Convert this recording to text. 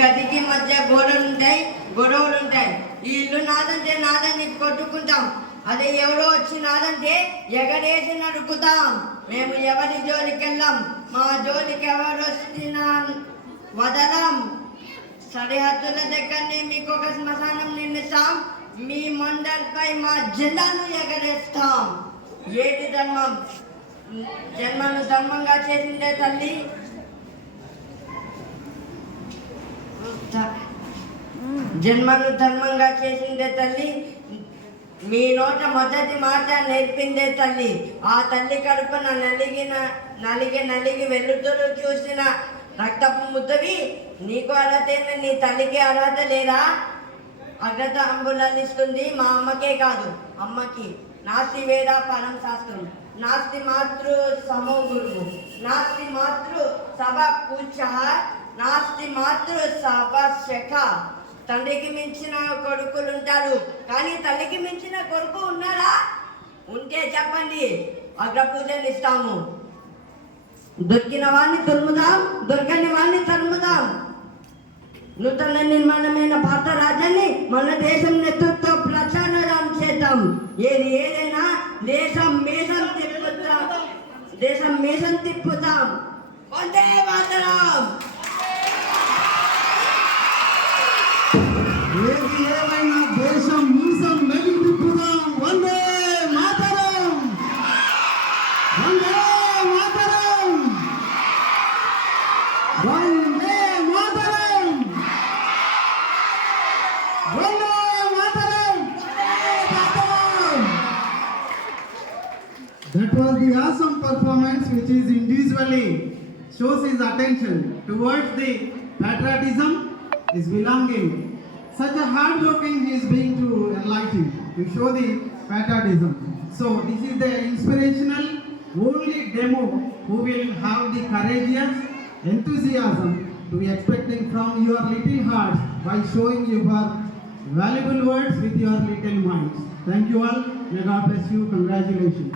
గదికి మధ్య గొడవలు ఉంటాయి. ఈ ఇల్లు నాదంటే నాదని కొట్టుకుంటాం. అదే ఎవరో వచ్చి నాదంటే ఎగరేసి నడుకుతాం. మేము ఎవరి జోలికి వెళ్ళాం. మా జోలికి ఎవరు వచ్చినా వదలం. సరిహద్దుల దగ్గరనే మీకు ఒక శ్మశానం నిర్మిస్తాం. మీ మండలిపై మా జెండాను ఎగరేస్తాం. ఏది ధర్మం? జన్మను ధర్మంగా చేసిందే తల్లి. జన్మను ధర్మంగా చేసిందే తల్లి. మీ నోట మొదటి మాట నేర్పిందే తల్లి. ఆ తల్లి కడుపున నలిగి వెలుతురు చూసిన రక్తపు ముద్దవి నీకు అర్హతేనా? నీ తల్లికి అర్హత లేదా? అగ్రత అంబులనిస్తుంది మా అమ్మకే కాదు, అమ్మకి. నాస్తి వేద పరం శాస్త్రం, నాస్తి మాతృ సమో గురువు, నాస్తి మాతృ సభ పూజ, నాస్తి మాతృ సభ శఖ. తండ్రికి మించిన కొడుకులు ఉంటారు, కానీ తల్లికి మించిన కొడుకు ఉన్నారా? ఉంటే చెప్పండి, అగ్రపూజలు ఇస్తాము. దొరికిన వాడిని తురుముదాం, దొరకని వాడిని తరుముదాం. నూతన నిర్మాణమైన భారత రాజ్యాన్ని మన దేశం నేతృత్వం ప్రచారం చేద్దాం. ఏదైనా దేశం మేషం తిప్పుతాం. వందే మాతరం. ఏమైనా దేశం మీసం మెగి తిప్పుదాం. Vande Mataram, Vande Mataram, Vande Mataram, Vande Mataram. That was the awesome performance which is individually shows his attention towards the patriotism, his belonging. Such a hard working he is being to enlighten, to show the patriotism. So this is the inspirational only demo who will have the courageous enthusiasm to be expecting from your little hearts by showing your valuable words with your little minds. Thank you all. May God bless you. Congratulations.